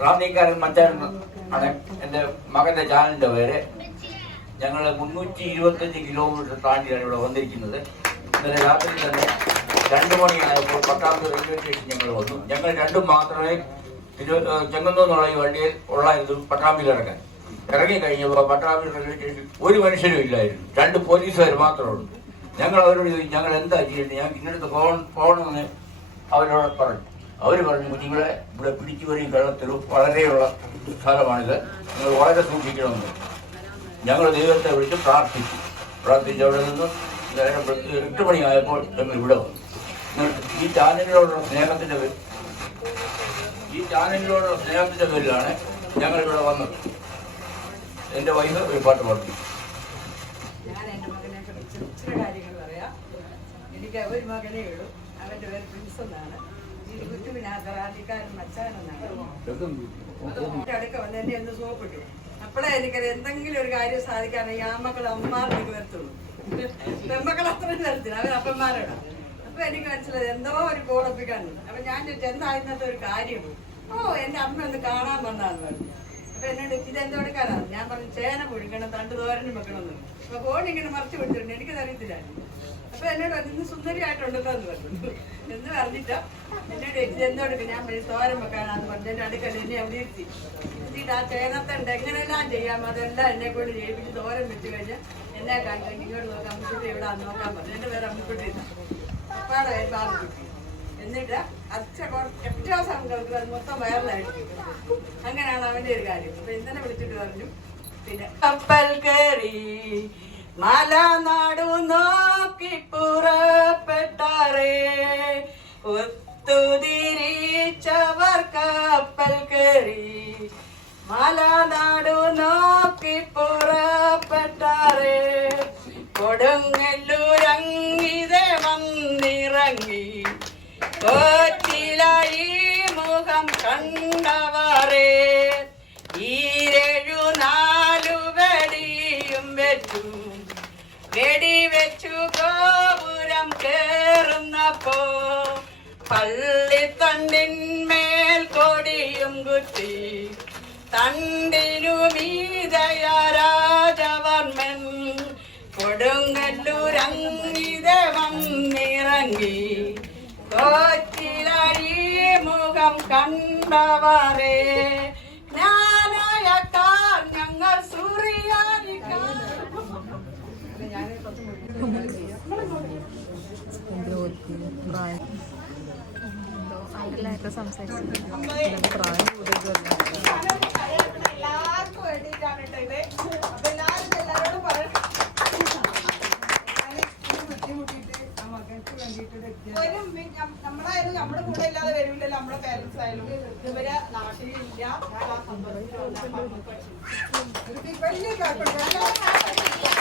റാന്നിക്കാരൻ മച്ചാൻ എന്റെ മകന്റെ ചാനലിന്റെ പേര് ഞങ്ങൾ മുന്നൂറ്റി ഇരുപത്തഞ്ച് കിലോമീറ്റർ താണ്ടിയാണ് ഇവിടെ വന്നിരിക്കുന്നത്. ഇന്നലെ രാത്രി തന്നെ രണ്ടു മണിയായപ്പോൾ പത്താമത് റെയിൽവേ സ്റ്റേഷൻ ഞങ്ങൾ വന്നു. ഞങ്ങൾ രണ്ടും മാത്രമേ തിരു ചെങ്ങന്നൂർ എന്നുള്ള ഈ വണ്ടിയിൽ ഉള്ളായിരുന്നു പട്ടാമ്പിൽ ഇറങ്ങാൻ. ഇറങ്ങി കഴിഞ്ഞപ്പോൾ പട്ടാമ്പിൽ റെയിൽവേ സ്റ്റേഷൻ ഒരു മനുഷ്യരും ഇല്ലായിരുന്നു. രണ്ട് പോലീസുകാർ മാത്രമേ ഉള്ളൂ. ഞങ്ങൾ അവരോട് ചോദിച്ചു ഞങ്ങൾ എന്താ ചെയ്യേണ്ടത്? ഞങ്ങൾക്ക് ഇന്നടുത്ത് പോകണം പോകണമെന്ന് അവരോട് പറഞ്ഞു. അവർ പറഞ്ഞു കുഞ്ഞുങ്ങളെ ഇവിടെ പിടിച്ചുവരെയും കള്ളത്തിലും വളരെയുള്ള സ്ഥലമാണിത്. നിങ്ങൾ വളരെ സൂക്ഷിക്കണമെന്ന്. ഞങ്ങൾ ദൈവത്തെ വിളിച്ച് പ്രാർത്ഥിച്ചു. പ്രാർത്ഥിച്ച് അവിടെ നിന്ന് എട്ട് മണിയായപ്പോൾ ഞങ്ങൾ ഇവിടെ വന്നു. ഈ ചാനലിനോടുള്ള സ്നേഹത്തിന്റെ പേര് ഈ ചാനലിനോടുള്ള സ്നേഹത്തിന്റെ പേരിലാണ് ഞങ്ങൾ ഇവിടെ വന്നത്. എന്റെ വൈഫ് ഒരു പാട്ട് പാടുന്നു. എനിക്ക് ഒരു മകനേ ഉള്ളൂ. അവന്റെ പേര് പ്രിൻസ് എന്നാണ് അടുക്ക വന്ന് എന്നെ ഒന്ന് സോപ്പിട്ടു. അപ്പോഴേ എനിക്കറിയാം എന്തെങ്കിലും ഒരു കാര്യം സാധിക്കാണെങ്കിൽ ആ മക്കൾ അമ്മമാർക്ക് വരത്തുള്ളൂ. പെമ്മക്കൾ അത്രയും തരത്തില്ല അവർ അപ്പന്മാരാണ് അപ്പൊ എനിക്ക് മനസ്സിലായത് എന്തോ ഒരു കോളപ്പിക്കാനുണ്ട് അപ്പൊ ഞാൻ എന്താ ഇന്നത്തെ ഒരു കാര്യം? ഓ എന്റെ അമ്മ ഒന്ന് കാണാൻ വന്നാന്ന് പറഞ്ഞു. അപ്പൊ എന്നോട് ഇത് എന്തോ എടുക്കാനാണ് ഞാൻ പറഞ്ഞു ചേന പുഴുക്കണം തണ്ട് തോരനും വെക്കണമെന്ന് അപ്പൊ ഫോൺ ഇങ്ങനെ മറിച്ച് വിട്ടിട്ടുണ്ട് എനിക്കത് അറിയത്തില്ല അപ്പൊ എന്നോട് ഇന്ന് സുന്ദരിയായിട്ടുണ്ടല്ലോ എന്ന് പറഞ്ഞു. എന്ന് പറഞ്ഞിട്ട് എന്നോട് ഇത് എന്തോ എടുക്കും ഞാൻ പറഞ്ഞു തോരൻ വെക്കാനാന്ന് പറഞ്ഞു എന്റെ അടുക്കൽ എന്നെ അവിടെ ഇരുത്തി. എന്നിട്ട് ആ ചേനത്തണ്ട് എങ്ങനെയെല്ലാം ചെയ്യാം? അതെല്ലാം എന്നെ കൊണ്ട് ചെയ്യിപ്പിച്ച് തോരൻ വെച്ച് കഴിഞ്ഞാൽ എന്നെ കാണിച്ചു ഇങ്ങോട്ട് നോക്കാം അമ്മക്കുട്ടി എവിടെ നോക്കാൻ പറഞ്ഞു. എന്റെ പേര് അമ്മക്കുട്ടി അപ്പാടെ ബാബുക്കുട്ടി എന്നിട്ട് അച്ഛ ഏറ്റവും സംഘങ്ങൾക്ക് അത് മൊത്തം വയറിലായിരിക്കും അങ്ങനെയാണ് അവന്റെ ഒരു കാര്യം. അപ്പൊ ഇന്നലെ വിളിച്ചിട്ട് പറഞ്ഞു പിന്നെ കപ്പൽ കയറി മലനാടു നോക്കി പുറപ്പെട്ടാറേ. ഒത്തുതിരിച്ചവർ കപ്പൽ കയറി മലനാടു നോക്കി പുറപ്പെട്ടാറേ. കൊടുങ്ങല്ലൂരങ്ങിതെ കോറ്റിലായി മുഖം കണ്ടവറേ ഈരഴു നാലു വെടിയും വെച്ചു വെടി വെച്ചു ഗോപുരം കേറുന്നപ്പോ പള്ളിത്തണ്ടിന്മേൽ കൊടിയും കുത്തി. തണ്ടിനു മീതയ രാജവർമ്മൻ. കൊടുങ്ങല്ലൂരങ്ങിതെ വന്നിറങ്ങി. കോച്ചിലഴി മുഖം കണ്ടവരെ. ജ്ഞാനായക്കാർ ഞങ്ങൾ സൂര്യാനിക്കാർ സംസാരിച്ചു പ്രായം കൂടുതൽ എല്ലാവർക്കും വേണ്ടിയിട്ടാണ് കേട്ടോ ഇത്. നമ്മളായാലും നമ്മുടെ കൂടെ ഇല്ലാതെ വരില്ലല്ലോ നമ്മുടെ പേരൻസ് ആയാലും. ഇവരെ നാട്ടിലില്ല വലിയ കാര്യം